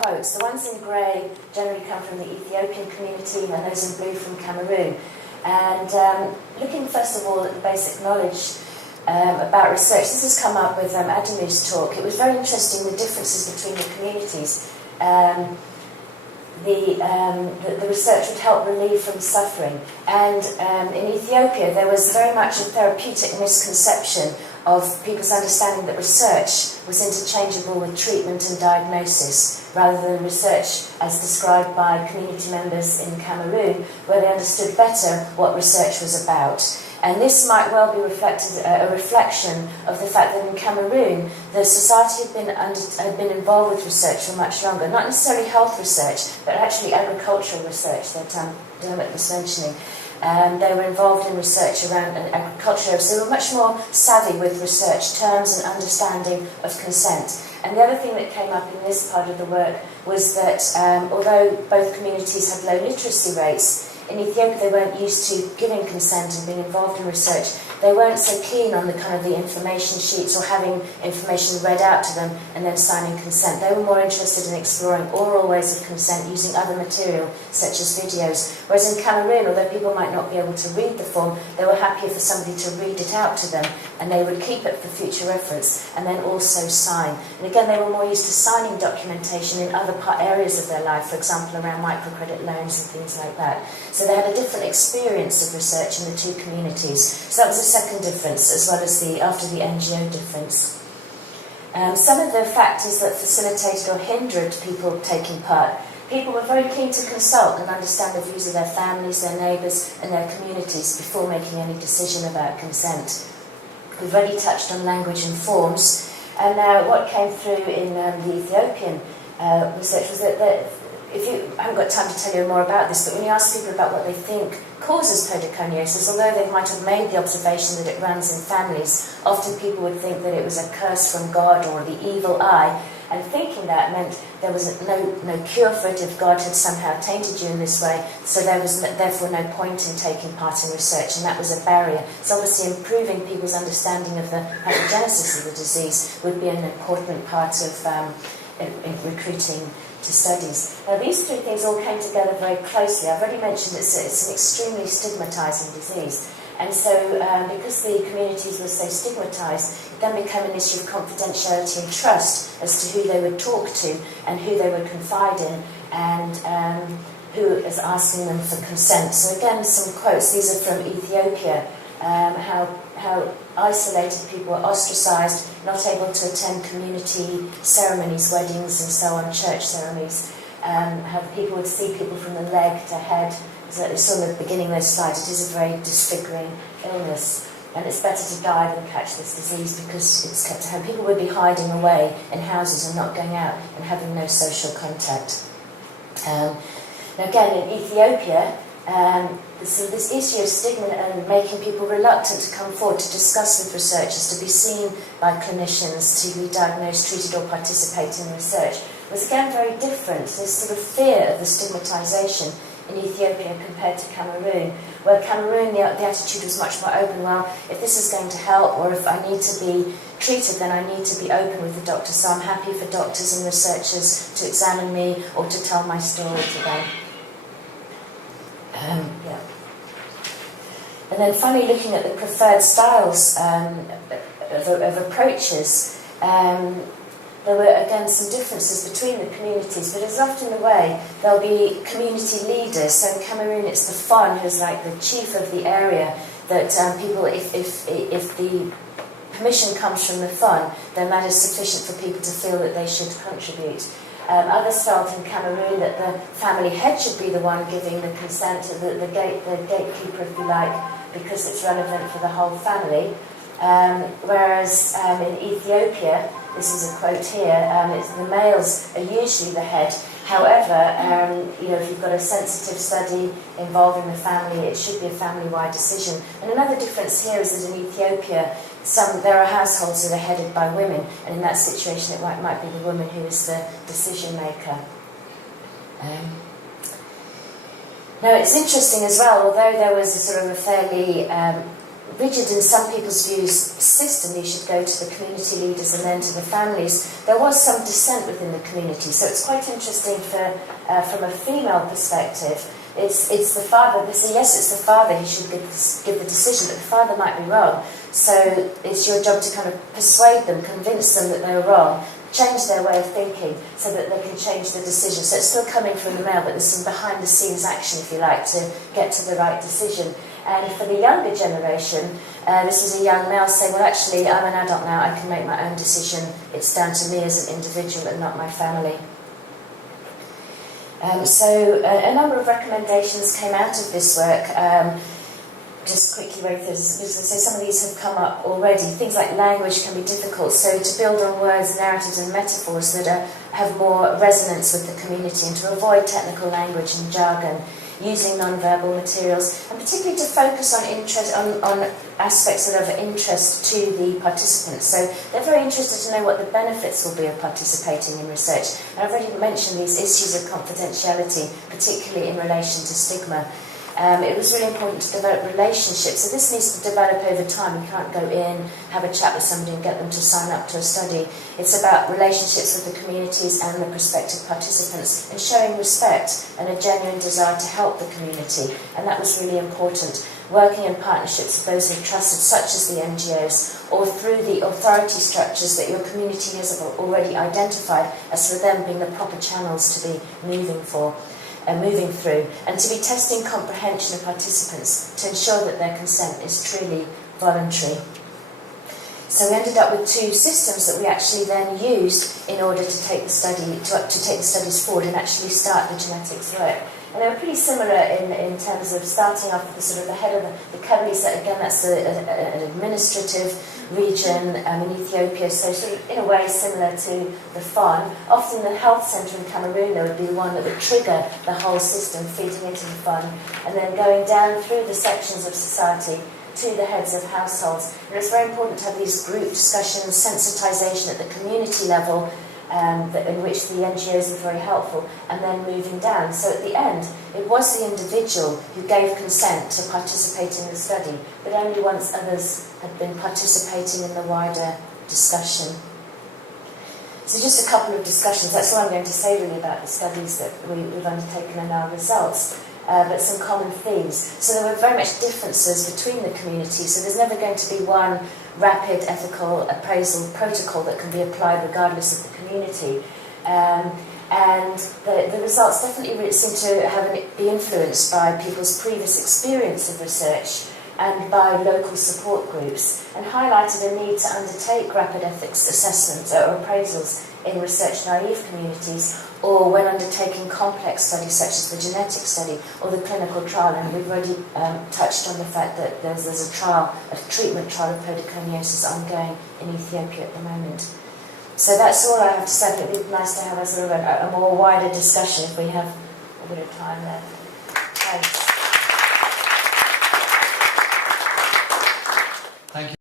quotes. The ones in grey generally come from the Ethiopian community, and those in blue from Cameroon. And looking first of all at the basic knowledge about research, this has come up with Adamu's talk. It was very interesting, the differences between the communities. The research would help relieve from suffering. And in Ethiopia, there was very much a therapeutic misconception of people's understanding that research was interchangeable with treatment and diagnosis, rather than research as described by community members in Cameroon, where they understood better what research was about. And this might well be a reflection of the fact that in Cameroon, the society had been involved with research for much longer. Not necessarily health research, but actually agricultural research that Dermot was mentioning. They were involved in research around agriculture, so they were much more savvy with research terms and understanding of consent. And the other thing that came up in this part of the work was that although both communities had low literacy rates, in Ethiopia they weren't used to giving consent and being involved in research. They weren't so keen on the kind of the information sheets or having information read out to them and then signing consent. They were more interested in exploring oral ways of consent using other material such as videos. Whereas in Cameroon, although people might not be able to read the form, they were happier for somebody to read it out to them, and they would keep it for future reference and then also sign. And again, they were more used to signing documentation in other areas of their life, for example around microcredit loans and things like that. So they had a different experience of research in the two communities. So that was a second difference, as well as after the NGO difference. Some of the factors that facilitated or hindered people taking part. People were very keen to consult and understand the views of their families, their neighbours and their communities before making any decision about consent. We've already touched on language and forms, and now what came through in the Ethiopian research was that if you I haven't got time to tell you more about this, but when you ask people about what they think causes podiconiosis, although they might have made the observation that it runs in families, often people would think that it was a curse from God or the evil eye, and thinking that meant there was no cure for it if God had somehow tainted you in this way, so there was therefore no point in taking part in research, and that was a barrier. So obviously improving people's understanding of the pathogenesis of the disease would be an important part of in recruiting to studies. Now these three things all came together very closely. I've already mentioned it's an extremely stigmatising disease, and so because the communities were so stigmatised, it then became an issue of confidentiality and trust as to who they would talk to and who they would confide in, and who is asking them for consent. So again, some quotes. These are from Ethiopia. How isolated people were ostracised, not able to attend community ceremonies, weddings and so on, church ceremonies. How people would see people from the leg to head. As I saw in the beginning of those slides, it is a very disfiguring illness, and it's better to die than catch this disease because it's kept at home. People would be hiding away in houses and not going out and having no social contact. Now again, in Ethiopia, so this issue of stigma and making people reluctant to come forward to discuss with researchers, to be seen by clinicians, to be diagnosed, treated or participate in research, was again very different. This sort of fear of the stigmatisation in Ethiopia compared to Cameroon, where Cameroon the attitude was much more open. Well, if this is going to help or if I need to be treated, then I need to be open with the doctor, so I'm happy for doctors and researchers to examine me or to tell my story to them. And then finally, looking at the preferred styles of approaches, there were again some differences between the communities, but as often the way, there'll be community leaders. So in Cameroon it's the Fon, who's like the chief of the area, that people, if the permission comes from the Fon, then that is sufficient for people to feel that they should contribute. Others felt in Cameroon that the family head should be the one giving the consent, the gatekeeper, if you like, because it's relevant for the whole family. Whereas in Ethiopia, this is a quote here, the males are usually the head. However, if you've got a sensitive study involving the family, it should be a family-wide decision. And another difference here is that in Ethiopia, there are households that are headed by women, and in that situation it might be the woman who is the decision maker. Now it's interesting as well, although there was a sort of a fairly rigid in some people's views system, you should go to the community leaders and then to the families, there was some dissent within the community. So it's quite interesting from a female perspective. It's the father. They say, yes, it's the father who should give the decision, but the father might be wrong. So it's your job to kind of persuade them, convince them that they're wrong, change their way of thinking so that they can change the decision. So it's still coming from the male, but there's some behind-the-scenes action, if you like, to get to the right decision. And for the younger generation, this was a young male saying, well, actually, I'm an adult now, I can make my own decision. It's down to me as an individual and not my family. So a number of recommendations came out of this work. Just quickly go through this. So some of these have come up already. Things like language can be difficult, so to build on words, narratives and metaphors that have more resonance with the community, and to avoid technical language and jargon, using non-verbal materials, and particularly to focus on interest on aspects that are of interest to the participants. So they're very interested to know what the benefits will be of participating in research. And I've already mentioned these issues of confidentiality, particularly in relation to stigma. It was really important to develop relationships. So this needs to develop over time. You can't go in, have a chat with somebody and get them to sign up to a study. It's about relationships with the communities and the prospective participants, and showing respect and a genuine desire to help the community. And that was really important. Working in partnerships with those who are trusted, such as the NGOs, or through the authority structures that your community has already identified as for them being the proper channels to be moving through, and to be testing comprehension of participants to ensure that their consent is truly voluntary. So we ended up with two systems that we actually then used in order to take the studies forward and actually start the genetics work. And they were pretty similar in terms of starting off with the sort of the head of the Keblis, again that's an administrative region in Ethiopia, so sort of in a way similar to the FON. Often the health centre in Cameroon, there would be the one that would trigger the whole system feeding into the FON, and then going down through the sections of society to the heads of households. And it's very important to have these group discussions, sensitisation at the community level, in which the NGOs were very helpful, and then moving down. So at the end, it was the individual who gave consent to participate in the study, but only once others had been participating in the wider discussion. So just a couple of discussions. That's all I'm going to say really about the studies that we've undertaken and our results. But some common themes. So there were very much differences between the communities, so there's never going to be one rapid ethical appraisal protocol that can be applied regardless of the community. And the results definitely seem to be influenced by people's previous experience of research and by local support groups, and highlighted a need to undertake rapid ethics assessments or appraisals in research-naive communities, or when undertaking complex studies such as the genetic study or the clinical trial. And we've already touched on the fact that there's a treatment trial of podiconiosis ongoing in Ethiopia at the moment. So that's all I have to say. It would be nice to have a sort of a more wider discussion if we have a bit of time left. Thanks. Thank you.